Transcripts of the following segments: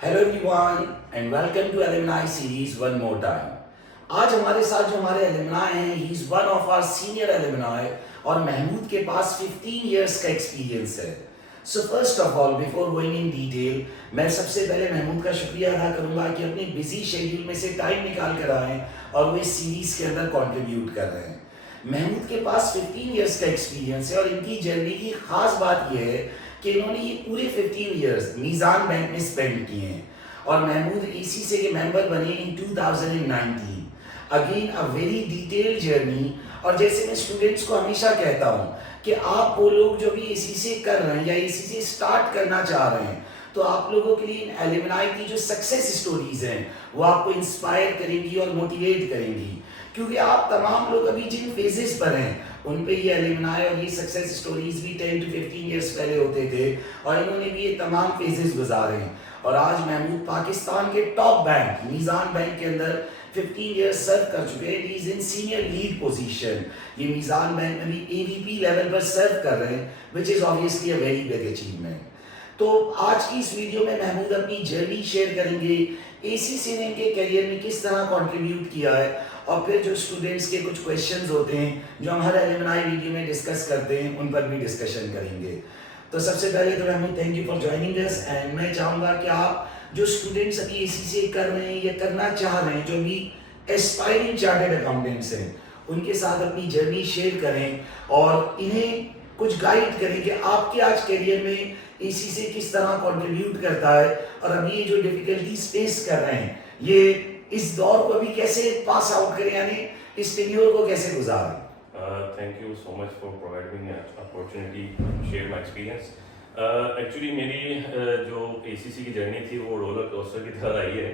Hello everyone and welcome to alumni series one more time. आज हमारे साथ जो हमारे एलुमनाई हैं, he is one of our senior alumni और महमूद के पास 15 इयर्स का एक्सपीरियंस है। So first of all before going in detail, मैं सबसे पहले महमूद का शुक्रिया अदा करूंगा कि अपनी बिजी शेड्यूल में से टाइम निकाल कर आए और वो इस सीरीज के अंदर कंट्रीब्यूट कर रहे हैं। महमूद के पास 15 इयर्स का एक्सपीरियंस है और इनकी जर्नी की खास बात यह है कि इन्होंने ये पूरे 15 इयर्स मीज़ान बैंक में स्पेंड किए हैं और महमूद एसीसी के मेंबर बने इन 2019। Again a very detailed journey. और जैसे मैं स्टूडेंट्स को हमेशा कहता हूँ कि आप वो लोग जो भी एसीसी कर रहे हैं या एसीसी स्टार्ट करना चाह रहे हैं, तो आप लोगों के लिए इन एलुमनाई की जो सक्सेस स्टोरीज हैं वो आपको इंस्पायर करेंगी और मोटिवेट करेंगी, क्योंकि आप तमाम लोग अभी जिन फेजेस पर हैं उन पे ये एलुमनाई और ये सक्सेस स्टोरीज भी 10 to 15 इयर्स पहले होते थे और इन्होंने भी ये तमाम फेजेस गुजारे हैं। और आज महमूद पाकिस्तान के टॉप बैंक मीज़ान बैंक के अंदर 15 इयर्स सर्व कर चुके हैं। Is in senior lead position. ये मीज़ान बैंक में भी एवीपी लेवल पर सर्व कर रहे हैं, which is obviously a very big achievement. तो आज की इस वीडियो में महमूद अपनी जर्नी शेयर करेंगे, एसीसी ने इनके करियर में किस तरह कंट्रीब्यूट किया है, और फिर जो स्टूडेंट्स के कुछ क्वेश्चंस होते हैं जो हम हर एलुमनाई वीडियो में डिस्कस करते हैं उन पर भी डिस्कशन करेंगे। तो सबसे पहले तो Mahmood, thank you for joining us and मैं चाहूँगा कि आप जो स्टूडेंट्स अभी एसीसी कर रहे हैं या करना चाह रहे हैं, जो भी एस्पायरिंग चार्टर्ड अकाउंटेंट्स हैं, उनके साथ अपनी जर्नी शेयर करें और इन्हें कुछ गाइड करें कि आपके आज करियर में एसीसी किस तरह कंट्रीब्यूट करता है और अभी ये जो डिफिकल्टीज फेस कर रहे हैं, ये इस दौर को अभी कैसे पास आउट करें, यानी इस टेन्योर को कैसे गुजारें। Thank you so much for providing me an opportunity to share my experience. Actually मेरी जो ACC की जर्नी थी वो रोलर कोस्टर की तरह रही है।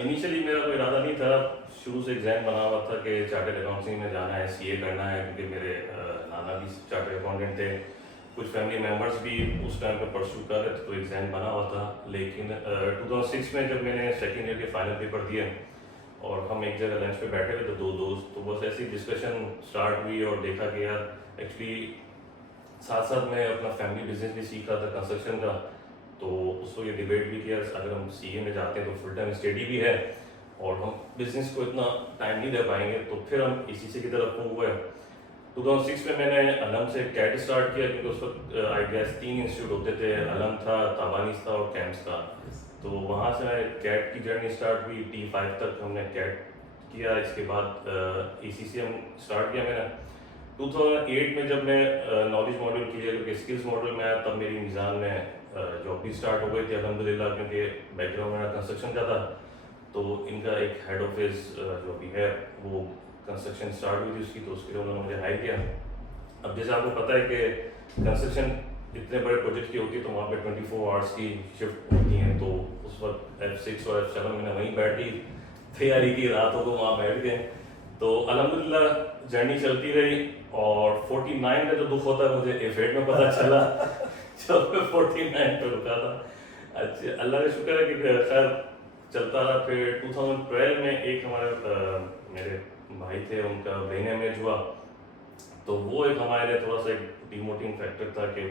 इनिशियली मेरा कोई इरादा नहीं था, शुरू से एग्जाम बना हुआ था कि चार्टर्ड अकाउंटिंग में जाना है, सीए करना है, क्योंकि मेरे नाना भी चार्टर्ड अकाउंटेंट थे, कुछ फैमिली मेम्बर्स भी उस टाइम पर परस्यू कर रहे थे, तो एग्ज़ाम बना हुआ था। लेकिन 2006 में जब मैंने सेकेंड ईयर के फाइनल पेपर दिए और हम एक जगह लंच पे बैठे हुए थे दो दोस्त, तो बस ऐसी डिस्कशन स्टार्ट हुई और देखा कि यार एक्चुअली साथ साथ मैं अपना फैमिली बिजनेस भी सीख रहा था कंस्ट्रक्शन का, तो उसको ये डिबेट भी किया अगर हम सीए में जाते हैं तो फुल टाइम स्टडी भी है और हम बिजनेस को इतना टाइम नहीं दे पाएंगे, तो फिर हम एसीसी की तरफ मूव हुए। 2006 में मैंने अलम से कैट स्टार्ट किया, क्योंकि उस वक्त आई गेस 3 इंस्टीट्यूट होते थे, अलम था, ताबानीस था और कैम्प्स था। तो वहाँ से कैट की जर्नी स्टार्ट हुई, T5 तक हमने कैट किया। इसके बाद एसीसी हम स्टार्ट किया मैंने 2008 में, जब मैं नॉलेज मॉड्यूल क्लियर करके स्किल्स मॉड्यूल में आया, तब मेरी मीज़ान में जॉब भी स्टार्ट हो गई थी अल्हम्दुलिल्लाह, क्योंकि बैकग्राउंड मेरा कंस्ट्रक्शन का था। तो इनका एक हेड ऑफिस जो भी है वो कंस्ट्रक्शन स्टार्ट हुई थी उसकी, तो उसके लिए उन्होंने मुझे हायर किया। अब जैसे आपको पता है कि कंस्ट्रक्शन इतने बड़े प्रोजेक्ट की होती है, तो वहाँ पे 24 आवर्स की शिफ्ट होती हैं, तो उस वक्त F6 और F7 मैंने वहीं बैठी तैयारी की, रातों को वहाँ बैठ गए। तो अल्हम्दुलिल्लाह जर्नी चलती रही और 49 का जो दुख होता है मुझे F8 में पता चला जब मैं 49 पे रुका था। अच्छा, अल्लाह का शुक्र है कि खैर चलता रहा। फिर 2012 में एक हमारे मेरे भाई थे, उनका ब्रेन हेमरेज हुआ, तो वो एक हमारे लिए थोड़ा सा एक डिमोटिंग फैक्टर था कि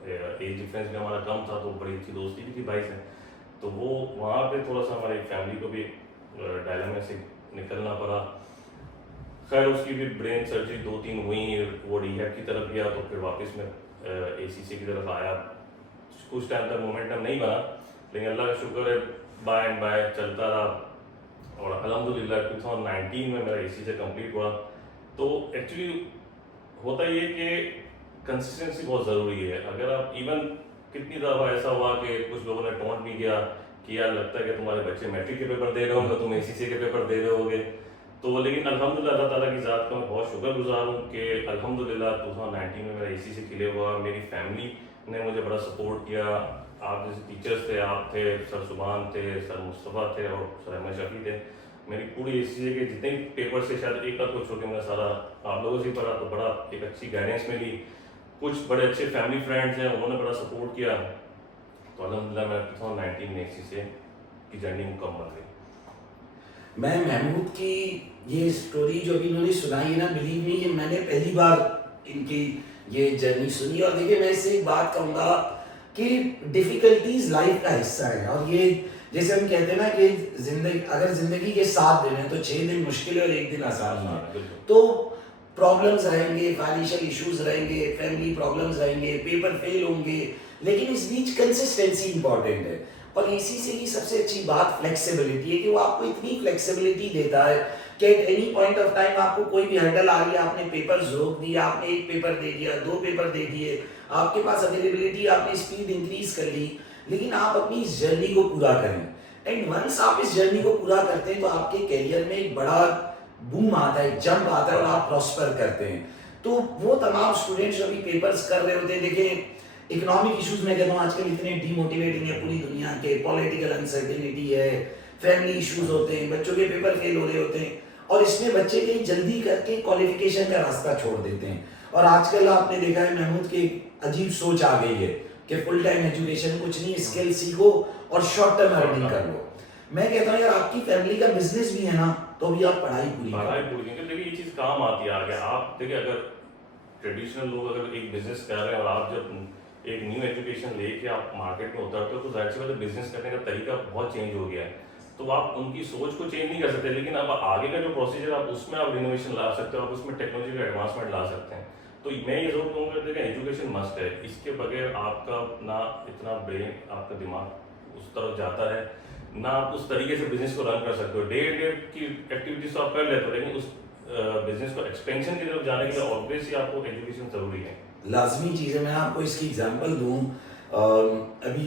एज डिफरेंस भी हमारा कम था, तो बड़ी अच्छी दोस्ती भी थी भाई से, तो वो वहाँ पे थोड़ा सा हमारी फैमिली को भी डायलेमा से निकलना पड़ा। खैर उसकी भी ब्रेन सर्जरी 2-3 हुई, वो रिहैब की तरफ गया, तो फिर वापस मैं एसीसी की तरफ आया। कुछ टाइम तक मोमेंटम नहीं बना, लेकिन अल्लाह का शुक्र है बाय एंड बाय चलता रहा और अल्हम्दुलिल्लाह 2019 में मेरा एसी से कंप्लीट हुआ। तो एक्चुअली होता ये कि कंसिस्टेंसी बहुत ज़रूरी है। अगर आप इवन कितनी दफ़ा ऐसा हुआ कि कुछ लोगों ने टोंट भी किया कि यार लगता है कि तुम्हारे बच्चे मैट्रिक के पेपर दे रहे होंगे, तुम एसीसी के पेपर दे रहे होगे, तो लेकिन अल्हम्दुलिल्लाह अल्लाह ताला की ज़ात का मैं बहुत शुक्रगुजार हूँ कि अल्हम्दुलिल्लाह 2019 में मेरा एसीसी क्लियर हुआ। मेरी फैमिली ने मुझे बड़ा सपोर्ट किया। आप जैसे टीचर्स थे, आप थे, सर सुबान थे, सर मुस्तफ़ा थे और सर अहमद शफी थे। मेरी पूरी एसीसी के जितने पेपर से शायद एक आध कुछ होकर मैं सारा आप लोगों से पढ़ा, तो बड़ा एक अच्छी गाइडेंस मिली। कुछ बड़े अच्छे फैमिली फ्रेंड्स हैं, उन्होंने बड़ा सपोर्ट किया, तो अल्हम्दुलिल्लाह मैं 2019 में एसीसी की जर्नी मुकम्मल हुई। मैं महमूद की ये स्टोरी जो अभी इन्होंने सुनाई है ना, बिलीव मी, ये मैंने पहली बार इनकी ये जर्नी सुनी। और देखिए मैं इससे एक बात कहूँगा, कि डिफिकल्टीज लाइफ का हिस्सा है। और ये जैसे हम कहते हैं ना कि जिंदगी के 7 दिन है तो 6 दिन मुश्किल है और 1 दिन आसान है। बिल्कुल। तो प्रॉब्लम्स रहेंगे, फाइनेंशियल इश्यूज रहेंगे, फैमिली प्रॉब्लम्स रहेंगे, पेपर फेल होंगे, लेकिन इस बीच कंसिस्टेंसी इंपॉर्टेंट है। और एसीसी की सबसे अच्छी बात फ्लेक्सिबिलिटी है कि वो आपको इतनी फ्लेक्सिबिलिटी देता है कि at any point of time आपको कोई भी हर्डल आ रही है, आपने पेपर रोक दिया, आपने 1 पेपर दे दिया, 2 पेपर दे दिए, आपके पास अवेलेबिलिटी, आपने स्पीड इंक्रीज कर ली, लेकिन आप अपनी इस जर्नी को पूरा करें। एंड वंस आप इस जर्नी को पूरा करते हैं तो आपके करियर में एक बड़ा बूम आता है, जंप आता है और आप प्रॉस्पर करते हैं। तो वो तमाम स्टूडेंट्स जो अभी पेपर्स कर रहे होते हैं, देखें इकोनॉमिक इश्यूज में कहता हूँ आजकल इतने डीमोटिवेटिंग है पूरी दुनिया के, पॉलिटिकल अनसर्टेनिटी है, फैमिली इश्यूज होते हैं, बच्चों के पेपर फेल हो रहे होते हैं, और इसमें बच्चे कहीं जल्दी करके क्वालिफिकेशन का रास्ता छोड़ देते हैं। और आजकल आपने देखा है महमूद की अजीब सोच आ गई है कि फुल टाइम एजुकेशन कुछ नहीं, स्किल सीखो और शॉर्ट टर्म अर्निंग कर लो। मैं कहता हूँ यार आपकी फैमिली का बिजनेस भी है ना, तो भी आप पढ़ाई पूरी क्योंकि देखिए ये चीज़ काम आती है आगे। आप देखिए अगर ट्रेडिशनल लोग अगर एक बिजनेस कर रहे हैं और आप जब एक न्यू एजुकेशन लेके आप मार्केट में उतरते हो तो जाहिर सी बात है बिजनेस करने का तरीका बहुत चेंज हो गया है। तो आप उनकी सोच को चेंज नहीं कर सकते, लेकिन अब आगे का जो प्रोसीजर आप उसमें आप रिनोवेशन ला सकते हो, आप उसमें टेक्नोलॉजी का एडवांसमेंट ला सकते हैं। तो मैं ये जरूर कहूँगा देखिए एजुकेशन मस्ट है, इसके बगैर आपका ना इतना ब्रेन, आपका दिमाग उस तरफ जाता है, ना आप उस तरीके से बिजनेस को रन कर सकते हो। डे डे की एक्टिविटीज तो आप कर लेते हो, लेकिन उस बिजनेस को एक्सपेंशन की तरफ जाने के लिए ऑब्वियसली आपको एजुकेशन जरूरी है, लाजमी चीज़ है। मैं आपको इसकी एग्जांपल दूं, अभी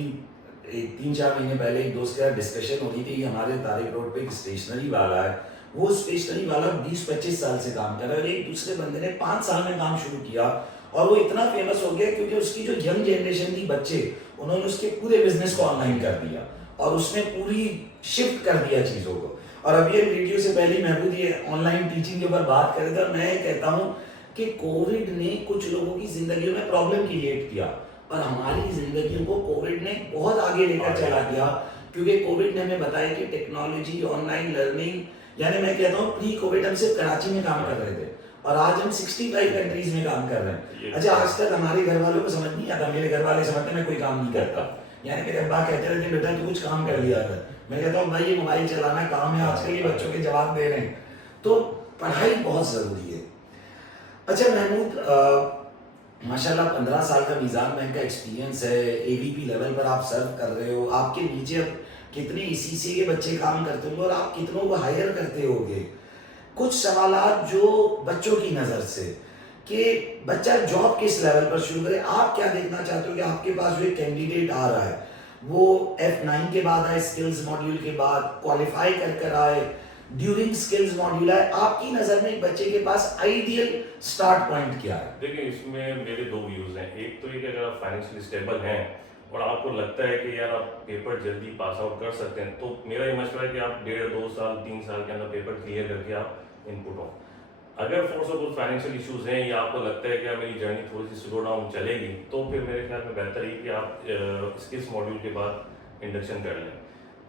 3-4 महीने पहले एक दोस्त के साथ डिस्कशन हो रही थी कि हमारे तारिक रोड पे एक स्टेशनरी वाला है, वो स्टेशनरी वाला 20-25 साल से काम कर रहा है और एक दूसरे बंदे ने 5 साल में काम शुरू किया और वो इतना फेमस हो गया क्योंकि उसकी जो यंग जनरेशन थी, बच्चे, उन्होंने उसके पूरे बिजनेस को ऑनलाइन कर दिया और उसने पूरी शिफ्ट कर दिया चीज़ों को। और अभी हम वीडियो से पहले महमूद ये ऑनलाइन टीचिंग के ऊपर बात कर रहे थे और मैं कहता हूँ कि कोविड ने कुछ लोगों की जिंदगियों में प्रॉब्लम क्रिएट किया और हमारी जिंदगियों को कोविड ने बहुत आगे लेकर चला गया, क्योंकि कोविड ने हमें बताया कि टेक्नोलॉजी, ऑनलाइन लर्निंग, यानी मैं कहता हूँ प्री कोविड हम सिर्फ कराची में काम कर रहे थे और आज हम 65 कंट्रीज में काम कर रहे हैं। अच्छा, आज तक हमारे घर वालों को समझ नहीं आता, मेरे घर वाले समझते मैं कोई काम नहीं करता, यानी मेरे अब्बा कहते रहते बेटा तू कुछ काम कर लिया था। मैं कहता हूँ भाई ये मोबाइल चलाना काम है, आजकल के बच्चों के जवाब दे रहे हैं। तो पढ़ाई बहुत ज़रूरी है। अच्छा महमूद, माशाल्लाह 15 साल का मीज़ान बैंक का एक्सपीरियंस है, एवीपी लेवल पर आप सर्व कर रहे हो, आपके नीचे अब कितने ईसीसी के बच्चे काम करते होंगे और आप कितनों को हायर करते होंगे। कुछ सवालात जो बच्चों की नज़र से कि बच्चा जॉब किस लेवल पर शुरू करे, आप क्या देखना चाहते हो कि आपके पास जो एक कैंडिडेट आ रहा है वो F9 के बाद आए, स्किल्स मॉड्यूल के बाद क्वालिफाई कर आए, ड्यूरिंग स्किल्स मॉड्यूल है, आपकी नज़र में एक बच्चे के पास आइडियल स्टार्ट पॉइंट क्या है? देखिए इसमें मेरे 2 व्यूज़ हैं। एक तो ये कि अगर आप फाइनेंशियली स्टेबल हैं और आपको लगता है कि यार आप पेपर जल्दी पास आउट कर सकते हैं, तो मेरा ये मशवरा है कि आप 1.5-2 साल 3 साल के अंदर पेपर क्लियर करके आप इनपुट हो। अगर फॉर सपोज फाइनेंशियल इश्यूज हैं या आपको लगता है कि यार मेरी जर्नी थोड़ी सी स्लो डाउन चलेगी, तो फिर मेरे ख्याल में बेहतर है कि आप स्किल्स मॉड्यूल के बाद इंडक्शन कर लें।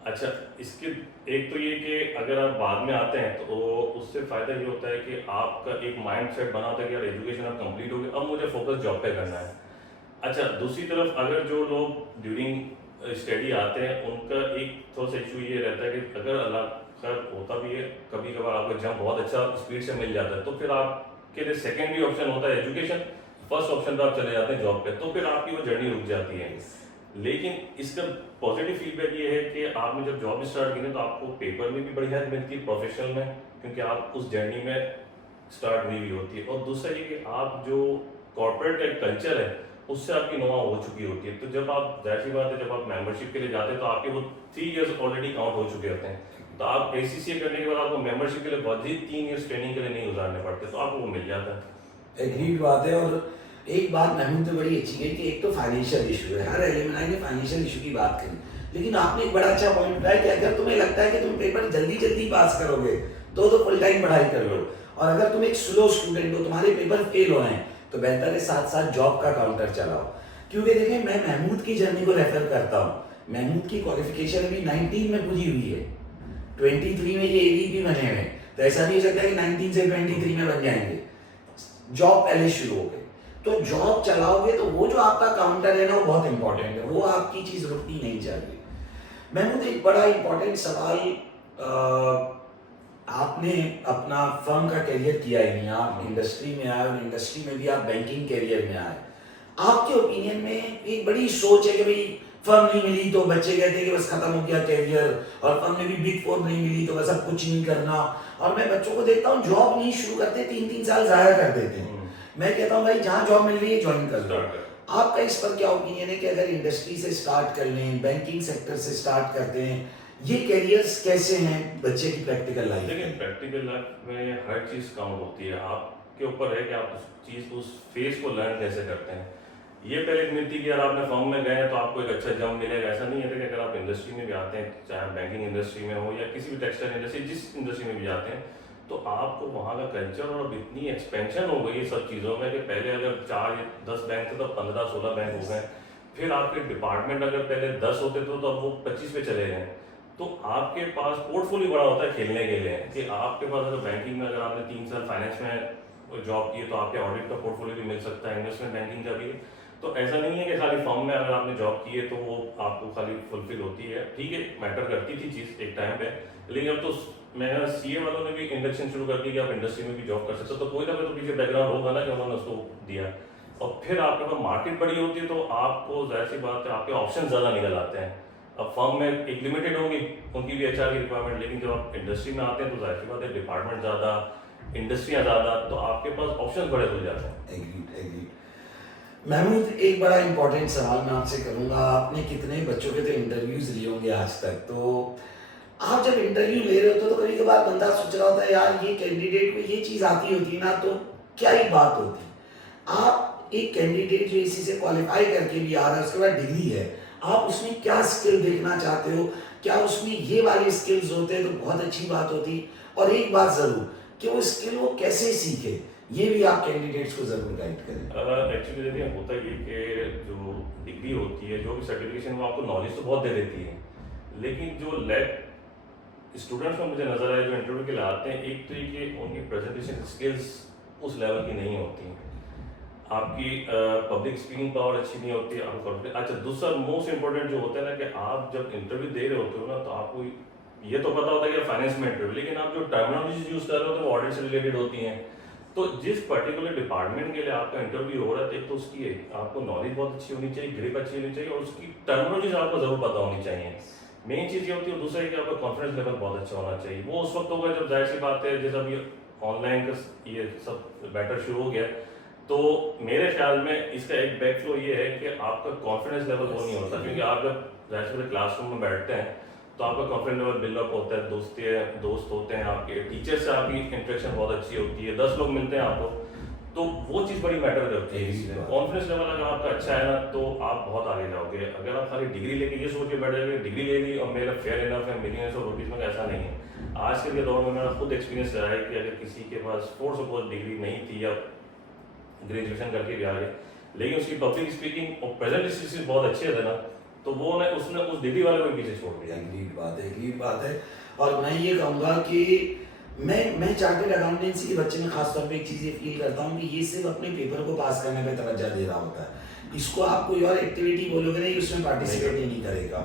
अच्छा, इसके एक तो ये कि अगर आप बाद में आते हैं तो उससे फ़ायदा ये होता है कि आपका एक माइंड सेट बना होता है कि यार एजुकेशन अब कंप्लीट हो गई, अब मुझे फोकस जॉब पे करना है। अच्छा, दूसरी तरफ अगर जो लोग ड्यूरिंग स्टडी आते हैं उनका एक थोड़ा सा इशू ये रहता है कि अगर अल्लाह खैर होता भी है कभी कभार आपका जंप बहुत अच्छा स्पीड से मिल जाता है, तो फिर आपके लिए सेकेंडरी ऑप्शन होता है एजुकेशन, फर्स्ट ऑप्शन पर आप चले जाते हैं जॉब पे, तो फिर आपकी वो जर्नी रुक जाती है। लेकिन इसका पॉजिटिव फीडबैक ये है कि आपने जब जॉब स्टार्ट की ना तो आपको पेपर में भी बड़ी हेल्प मिलती है प्रोफेशनल में, क्योंकि आप उस जर्नी में स्टार्ट हुई होती है। और दूसरा ये कि आप जो कॉर्पोरेट का एक कल्चर है उससे आपकी नुमा हो चुकी होती है, तो जब आप जाहिर सी बात है जब आप मेंबरशिप के लिए जाते हैं तो आपके वो 3 इयर्स ऑलरेडी काउंट हो चुके होते हैं, तो आप ACCA करने के बाद आपको मेंबरशिप के लिए मजीद 3 इयर्स ट्रेनिंग के लिए नहीं गुजारने पड़ते, तो आपको वो मिल जाता है। एग्रीड बात है। और एक बात महमूद ने बड़ी अच्छी कही कि एक तो फाइनेंशियल इशू है, हर एलिमनाई ने फाइनेंशियल इशू की बात करी, लेकिन आपने एक बड़ा अच्छा पॉइंट उठाया कि अगर तुम्हें लगता है कि तुम पेपर जल्दी जल्दी पास करोगे तो फुल टाइम पढ़ाई कर लो, और अगर तुम एक स्लो स्टूडेंट हो, तुम्हारे पेपर फेल हो रहे हैं, तो बेहतर है साथ साथ जॉब का काउंटर चलाओ। क्योंकि देखें मैं महमूद की जर्नी को रेफर करता हूँ, महमूद की क्वालिफिकेशन अभी 19 में पूरी हुई है, 23 में ये AVP बने हुए, तो ऐसा नहीं हो सकता कि 19 से 23 में बन जाएंगे, जॉब पहले शुरू हो गई। तो जॉब चलाओगे तो वो जो आपका काउंटर है ना वो बहुत इंपॉर्टेंट है, वो आपकी चीज़ रुकनी नहीं चाहिए। महमूद, एक बड़ा इंपॉर्टेंट सवाल, आपने अपना फर्म का करियर किया ही नहीं, आप इंडस्ट्री में आए और इंडस्ट्री में भी आप बैंकिंग करियर में आए। आपके ओपिनियन में एक बड़ी सोच है कि भाई फर्म नहीं मिली तो बच्चे कहते हैं कि बस खत्म हो गया करियर, और फर्म में भी बिग फोर नहीं मिली तो बस अब कुछ नहीं करना। और मैं बच्चों को देखता हूँ जॉब नहीं शुरू करते, 3-3 साल ज़ाया कर देते हैं। मैं कहता हूँ भाई जहाँ जॉब मिल रही है ज्वाइन कर लो। आपका इस पर क्या ओपिनियन है कि अगर इंडस्ट्री से स्टार्ट कर लें, बैंकिंग सेक्टर से स्टार्ट करते हैं, ये कैरियर्स कैसे हैं बच्चे की प्रैक्टिकल लाइफ? देखिए, प्रैक्टिकल लाइफ में हर चीज़ काउंट होती है, आपके ऊपर है कि आप उस चीज़ उस फेज को लर्न कैसे करते हैं। ये पहले एक मिलती कि अगर आपने फर्म में गए तो आपको एक अच्छा जंप मिलेगा, ऐसा नहीं है कि अगर आप इंडस्ट्री में भी आते हैं, चाहे बैंकिंग इंडस्ट्री में हो या किसी भी टेक्सटाइल इंडस्ट्री, जिस इंडस्ट्री में भी जाते हैं, तो आपको वहाँ का कल्चर और अब इतनी एक्सपेंशन हो गई है सब चीज़ों में कि पहले अगर 4-10 बैंक थे तो 15-16 बैंक हो गए। फिर आपके डिपार्टमेंट अगर पहले 10 होते थे तो अब वो 25 पे चले गए। तो आपके पास पोर्टफोलियो बड़ा होता है खेलने के लिए, कि आपके पास अगर बैंकिंग में अगर आपने 3 साल फाइनेंस में जॉब की है तो आपके ऑडिट का पोर्टफोलियो भी मिल सकता है, इन्वेस्टमेंट बैंकिंग का भी। तो ऐसा नहीं है कि खाली फर्म में अगर आपने जॉब की है तो वो आपको खाली फुलफिल होती है। ठीक है, मैटर करती थी चीज़ एक टाइम पे, लेकिन अब तो मैं सीए वालों ने भी इंडक्शन शुरू कर दी कि आप इंडस्ट्री में भी जॉब कर सकते हो, तो कोई ना कोई तो पीछे बैकग्राउंड होगा ना कि उन्होंने उसको दिया। और फिर आपके पास मार्केट बड़ी होती है तो आपको जाहिर सी बात है आपके ऑप्शन ज़्यादा निकल आते हैं। अब फर्म में एक लिमिटेड होगी उनकी भी एचआर की रिक्वायरमेंट, लेकिन जब आप इंडस्ट्री में आते हैं तो जाहिर सी बात है डिपार्टमेंट ज़्यादा, इंडस्ट्रियाँ ज़्यादा, तो आपके पास ऑप्शन बड़े खुल जाते हैं। Agreed, agreed. महमूद, एक बड़ा इंपॉर्टेंट सवाल मैं आपसे करूंगा। आपने कितने बच्चों के तो इंटरव्यूज लिए होंगे आज तक, तो आप जब इंटरव्यू ले रहे होते हो तो कभी कभार बंदा सोच रहा होता है यार ये कैंडिडेट को ये चीज़ आती होती ना तो क्या ही बात होती। आप एक कैंडिडेट जो इसी से क्वालिफाई करके भी आ रहा है, उसके बाद डिग्री है, आप उसमें क्या स्किल देखना चाहते हो? क्या उसमें ये वाले स्किल्स होते हैं तो बहुत अच्छी बात होती। और एक बात ज़रूर कि वो स्किल वो कैसे सीखे, ये भी आप कैंडिडेट्स को ज़रूर गाइड करें। एक्चुअली देखिए, होता ये कि जो डिग्री होती है, जो भी सर्टिफिकेशन, वो आपको नॉलेज तो बहुत दे देती है, लेकिन जो लैक स्टूडेंट्स में मुझे नज़र आया जो इंटरव्यू के लिए आते हैं, एक तो ये कि उनकी प्रेजेंटेशन स्किल्स उस लेवल की नहीं होती, आपकी पब्लिक स्पीकिंग पावर अच्छी नहीं होती, आपको अच्छा। दूसरा मोस्ट इंपॉर्टेंट जो होता है ना कि आप जब इंटरव्यू दे रहे होते हो ना, तो आपको ये तो पता होता है कि फाइनेंस में इंटरव्यू, लेकिन आप जो टर्मिनोलॉजी यूज़ कर रहे होते हैं वो ऑडिट से रिलेटेड होती हैं। तो जिस पर्टिकुलर डिपार्टमेंट के लिए आपका इंटरव्यू हो रहा है, एक तो उसकी आपको नॉलेज बहुत अच्छी होनी चाहिए, ग्रिप अच्छी होनी चाहिए, और उसकी टर्मिनोलॉजी आपको ज़रूर पता होनी चाहिए। मेन चीज़ ये होती है। दूसरा है कि आपका कॉन्फिडेंस लेवल बहुत अच्छा होना चाहिए। वो उस वक्त होगा जब जाहिर सी बात है जैसे अभी ऑनलाइन का ये सब बैटर शुरू हो गया, तो मेरे ख्याल में इसका एक बैक फ्लो ये है कि आपका कॉन्फिडेंस लेवल वो नहीं होता, क्योंकि आप जब जाहिर सी बात क्लासरूम में बैठते हैं तो आपका कॉन्फिडेंस लेवल बिल्डअप होता है, दोस्त होते हैं, आपके टीचर से आपकी इंटरेक्शन बहुत अच्छी होती है, 10 लोग मिलते हैं आपको, तो वो चीज़ बड़ी मैटर करती है। कॉन्फिडेंस लेवल अगर आपका अच्छा है ना तो आप बहुत आगे जाओगे। अगर आप खाली डिग्री लेके ये सोच के बैठ जाओगे डिग्री ले ली और मेरा फेयर इनफ है, मिलियंस ऑफ रुपीज़ में, ऐसा नहीं है। आज के दौर में मेरा खुद एक्सपीरियंस रहा है कि अगर किसी के पास फोर सपोज डिग्री नहीं थी या ग्रेजुएशन करके भी आ गए, लेकिन उसकी पब्लिक स्पीकिंग और प्रेजेंटेशन बहुत अच्छे थे ना, तो वो उसने उस डिग्री वाले को पीछे छोड़ दिया। एग्रीड बात है। और मैं ये कहूँगा कि मैं चार्टर्ड अकाउंटेंसी के बच्चे में खासतौर पे एक चीज़ ये फील करता हूँ कि ये सिर्फ अपने पेपर को पास करने पे तवज्जो दे रहा होता है। इसको आप कोई और एक्टिविटी बोलोगे नहीं, उसमें पार्टिसिपेट ही नहीं करेगा।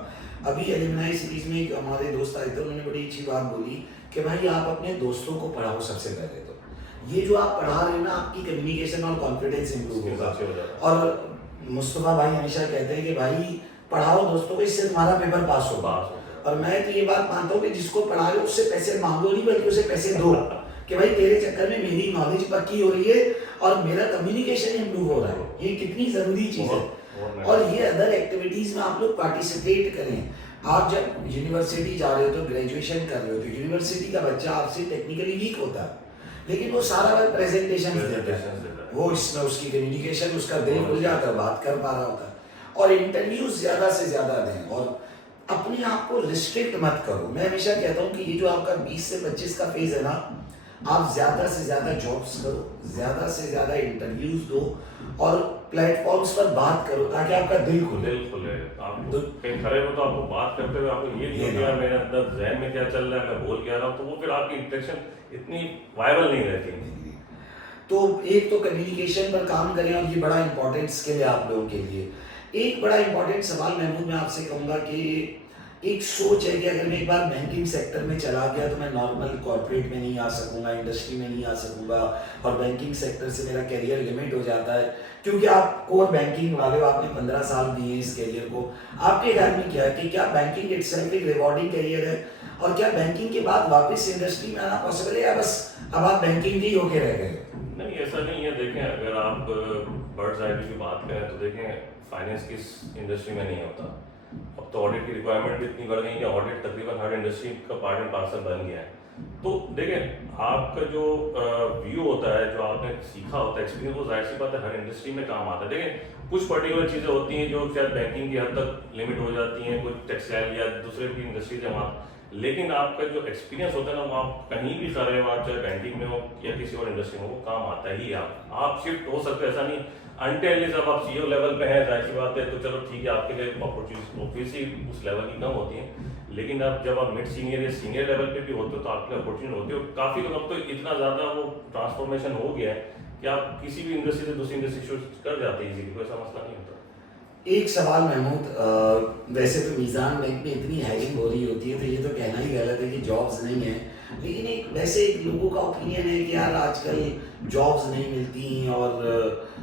अभी एलुमनाई सीरीज में एक हमारे दोस्त आए थे, उन्होंने बड़ी अच्छी बात बोली कि भाई आप अपने दोस्तों को पढ़ाओ सबसे पहले। तो ये जो आप पढ़ा रहे हो ना, आपकी कम्युनिकेशन और कॉन्फिडेंस इंप्रूव होगा। और मुस्तफ़ा भाई हमेशा कहते हैं कि भाई पढ़ाओ दोस्तों को, इससे तुम्हारा पेपर पास होगा। और मैं तो ये बात मानता हूँ कि जिसको पढ़ा रहे हो उससे पैसे मांगो नहीं, बल्कि उसे पैसे दो कि भाई तेरे चक्कर में मेरी नॉलेज पक्की हो रही है और मेरा कम्युनिकेशन इंप्रूव हो रहा है। ये कितनी ज़रूरी चीज़ है। और ये अदर एक्टिविटीज़ में आप लोग पार्टिसिपेट करें। आप जब यूनिवर्सिटी जा रहे हो तो ग्रेजुएशन कर रहे हो तो यूनिवर्सिटी का बच्चा आपसे टेक्निकली वीक होता है, लेकिन वो सारा वक्त प्रेजेंटेशन देता है, वो इसमें उसकी कम्युनिकेशन, उसका दिल खुल जाता है, बात कर पा रहा होता है। और इंटरव्यूज ज़्यादा से ज़्यादा दें और अपने आप को रिस्ट्रिक्ट मत करो। मैं हमेशा कहता हूँ कि ये जो आपका 20 से 25 का फेज है ना, आप ज़्यादा से ज़्यादा जॉब्स करो, ज़्यादा से ज़्यादा इंटरव्यूज दो और प्लेटफॉर्म्स पर बात करो ताकि आपका दिल खुले। आप कहीं खड़े हो तो आपको बात करते हुए आपको ये नहीं यार मेरे अंदर जहन में क्या चल रहा है, मैं बोल क्या रहा हूँ, तो वो फिर आपकी इंटरेक्शन इतनी वायबल नहीं रहती। तो एक तो कम्युनिकेशन पर काम करें, और ये बड़ा इंपॉर्टेंट स्किल है आप लोगों के लिए। एक बड़ा इंपॉर्टेंट सवाल महमूद मैं आपसे कहूँगा कि एक सोच है कि अगर मैं एक बार बैंकिंग सेक्टर में चला गया तो मैं नॉर्मल कॉर्पोरेट में नहीं आ सकूंगा, इंडस्ट्री में नहीं आ सकूंगा, और बैंकिंग सेक्टर से मेरा करियर लिमिट हो जाता है, क्योंकि आप कोर बैंकिंग वाले हो, आपने 15 साल दिए इस करियर को। आपके ख्याल में क्या है कि क्या बैंकिंग इटसेल्फ एक रिवॉर्डिंग करियर है, और क्या बैंकिंग के बाद वापस इंडस्ट्री में आना पॉसिबल है, या बस अब आप बैंकिंग ही होके रह गए? नहीं, ऐसा नहीं है। देखें, अगर आप बर्ड्स आई व्यू की बात करें तो देखें, फाइनेंस किस इंडस्ट्री में नहीं होता। अब तो ऑडिट की रिक्वायरमेंट इतनी बढ़ गई है, ऑडिट तकरीबन हर इंडस्ट्री का पार्ट एंड पार्सल बन गया है। तो देखें, आपका जो व्यू होता है, जो आपने सीखा होता है, एक्सपीरियंस, वो जाहिर सी बात है हर इंडस्ट्री में काम आता है। देखें, कुछ पर्टिकुलर चीज़ें होती हैं जो शायद बैंकिंग की हद तक लिमिट हो जाती हैं, कुछ टेक्सटाइल या दूसरे भी इंडस्ट्री से वहाँ, लेकिन आपका जो एक्सपीरियंस होता है ना, वो आप कहीं भी खड़े हो, आप चाहे बैंकिंग में हो या किसी और इंडस्ट्री में हो, वो काम आता ही है। आप शिफ्ट हो सकते हैं, ऐसा नहीं। अनटिल जब आप सीईओ लेवल पे हैं, जाहिर सी बात है, तो चलो ठीक है, आपके लिए अपॉर्चुनिटी ऑब्वियसली उस लेवल की कम होती है। लेकिन आप जब आप मिड सीनियर या सीनियर लेवल पे भी होते हो तो आपके लिए अपॉर्चुनिटी होती है। काफ़ी लोग, अब तो इतना ज़्यादा वो ट्रांसफॉर्मेशन हो गया है कि आप किसी भी इंडस्ट्री से दूसरी इंडस्ट्री स्विच कर जाते हैं इजीली, कोई ऐसा मसला नहीं होता। एक सवाल महमूद, वैसे तो मीज़ान बैंक में इतनी हायरिंग हो रही होती है तो ये तो कहना ही गलत है कि जॉब्स नहीं है, लेकिन एक वैसे एक लोगों का ओपिनियन है कि यार आजकल जॉब्स नहीं मिलती, और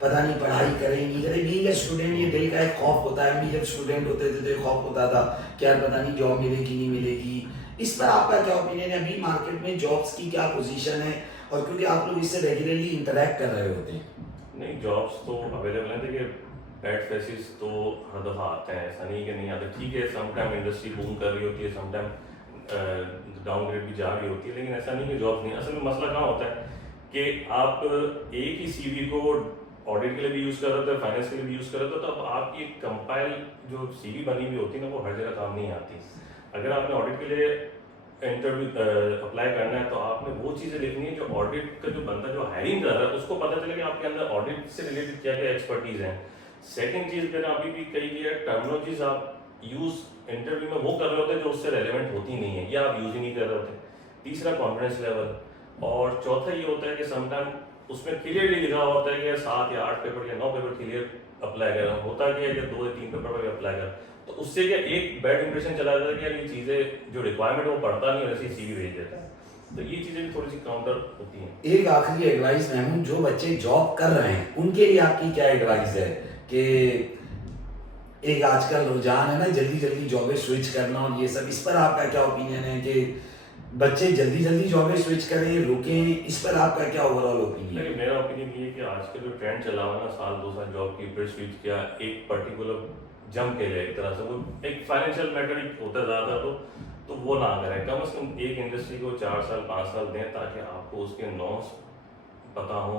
पता नहीं पढ़ाई करें नहीं करें। बीइंग ए स्टूडेंट ये दिल का एक खौफ होता है, हम भी जब स्टूडेंट होते थे तो ये खौफ होता था कि यार पता नहीं जॉब मिलेगी नहीं मिलेगी। इस पर आपका क्या ओपिनियन है? अभी मार्केट में जॉब्स की क्या पोजीशन है, और क्योंकि आप लोग इससे रेगुलरली इंटरेक्ट कर रहे होते हैं। नहीं, जॉब्स तो अवेलेबल हैं। देखिए, बैड फेसिस तो हर दफ़ा आते हैं, ऐसा नहीं कि नहीं आते। ठीक है, समटाइम इंडस्ट्री बूम कर रही होती है, समटाइम डाउनग्रेड भी जा रही होती है, लेकिन ऐसा नहीं कि जॉब्स नहीं। असल में मसला कहाँ होता है कि आप एक ही सीवी को ऑडिट के लिए भी यूज़ कर रहे थे, फाइनेंस के लिए भी यूज़ कर रहे थे, तो अब आपकी कंपाइल जो सीवी बनी हुई होती है ना, वो हर जगह काम नहीं आती। अगर आपने ऑडिट के लिए इंटरव्यू अप्लाई करना है तो आपने वो चीज़ें लिखनी है जो ऑडिट का जो बंदा जो हायरिंग कर रहा है उसको पता चले कि आपके अंदर ऑडिट से रिलेटेड क्या क्या एक्सपर्टीज हैं। सेकंड चीज़ मैंने अभी भी कही है, टर्मिनोलॉजीज आप यूज़ इंटरव्यू में वो कर रहे होते हैं जो उससे रेलेवेंट होती नहीं है, या आप यूज़ ही नहीं कर रहे होते। तीसरा, कॉन्फिडेंस लेवल। और चौथा ये होता है कि समटाइम उसमें क्लियरली लिखा होता है कि 7 या 8 पेपर या 9 पेपर क्लियर अप्लाई कर रहा हूँ, होता क्या है कि 2 या 3 पेपर पर अप्लाई कर, तो उससे क्या एक बैड इंप्रेशन चला जाता है कि यार ये चीज़ें जो रिक्वायरमेंट वो पढ़ता नहीं, वैसे ही सीवी भेज देता है। तो ये चीज़ें भी थोड़ी सी काउंटर होती हैं। एक आखिरी एडवाइस महमूद, जो बच्चे जॉब कर रहे हैं उनके लिए आपकी क्या एडवाइस है? कि एक आजकल रुझान है ना जल्दी जल्दी जॉबें स्विच करना, और ये सब, इस पर आपका क्या ओपिनियन है कि बच्चे जल्दी जल्दी जॉबें स्विच करें, रुकें? इस पर आपका क्या ओवरऑल ओपिनियन है? लेकिन मेरा ओपिनियन ये है कि आज का जो ट्रेंड चला हुआ ना, साल 2 साल जॉब की, फिर स्विच किया एक पर्टिकुलर जंप के लिए, एक तरह से वो एक फाइनेंशियल मैटर होता है ज़्यादा, तो वो ना करें। कम से कम एक इंडस्ट्री को 4 साल 5 साल दें ताकि आपको उसके नॉर्म्स पता हो।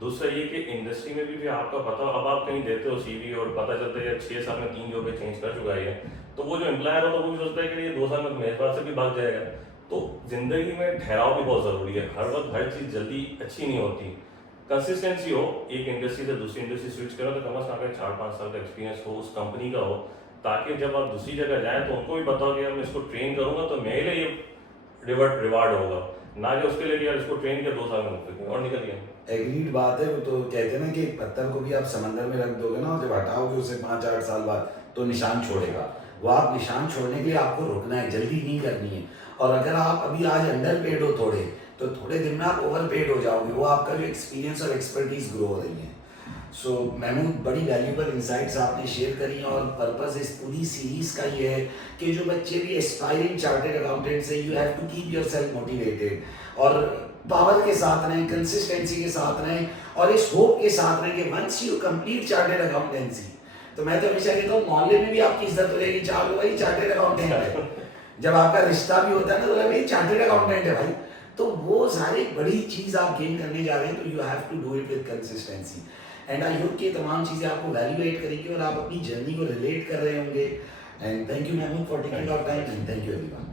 दूसरा ये कि इंडस्ट्री में भी आपका पता हो। अब आप कहीं देते हो सीवी और पता चलता है 6 साल में 3 जॉबें चेंज कर चुका है, तो वो जो एम्प्लॉयर होता है वो भी सोचता है कि ये 2 साल में मेरे पास से भी भाग जाएगा। तो जिंदगी में ठहराव भी बहुत ज़रूरी है, हर वक्त हर चीज़ जल्दी अच्छी नहीं होती। कंसिस्टेंसी हो, एक इंडस्ट्री से दूसरी इंडस्ट्री स्विच करो तो कम से कम 4-5 साल का एक्सपीरियंस हो उस कंपनी का हो, ताकि जब आप दूसरी जगह जाएं तो उनको भी पता हो कि यार मैं इसको ट्रेन करूंगा तो मेरे लिए ये रिवार्ड होगा, ना कि उसके लिए कि यार इसको ट्रेन किया 2 साल में और निकल गया। एग्रीड बात है। वो तो कहते हैं ना कि एक पत्थर को भी आप समंदर में रख दोगे ना, और जब हटाओगे उसे 5-8 साल बाद तो निशान छोड़ेगा। वो आप निशान छोड़ने के लिए आपको रुकना है, जल्दी नहीं करनी है। और अगर आप अभी आज अंडर पेड हो थोड़े, तो थोड़े दिन में आप ओवर पेड हो जाओगे। वो आपका जो एक्सपीरियंस और एक्सपर्टीज ग्रो हो रही है। सो महमूद, बड़ी वैल्यूबल इंसाइट्स आपने शेयर करी, और पर्पस इस पूरी सीरीज का ये है कि जो बच्चे भी एस्पायरिंग चार्टर्ड अकाउंटेंट्स हैं, you have to keep yourself motivated, और पावर के साथ रहें, कंसिस्टेंसी के साथ रहें, और इस होप के साथ रहें कि once you complete chartered accountancy, तो मैं तो हमेशा कहता हूँ मोहल्ले में भी आपकी इज्जत हो जाएगी। चार भाई चार्टर्ड अकाउंटेंट है, जब आपका रिश्ता भी होता है ना तो भाई चार्टर्ड अकाउंटेंट है भाई। तो वो सारी बड़ी चीज़ आप गेन करने जा रहे हैं, तो you have to do it with consistency. And I hope कि तमाम चीज़ें आपको वैल्यूएट करेंगी और आप अपनी जर्नी को रिलेट कर रहे होंगे। And thank you Mahmood for taking our time, and thank you everyone.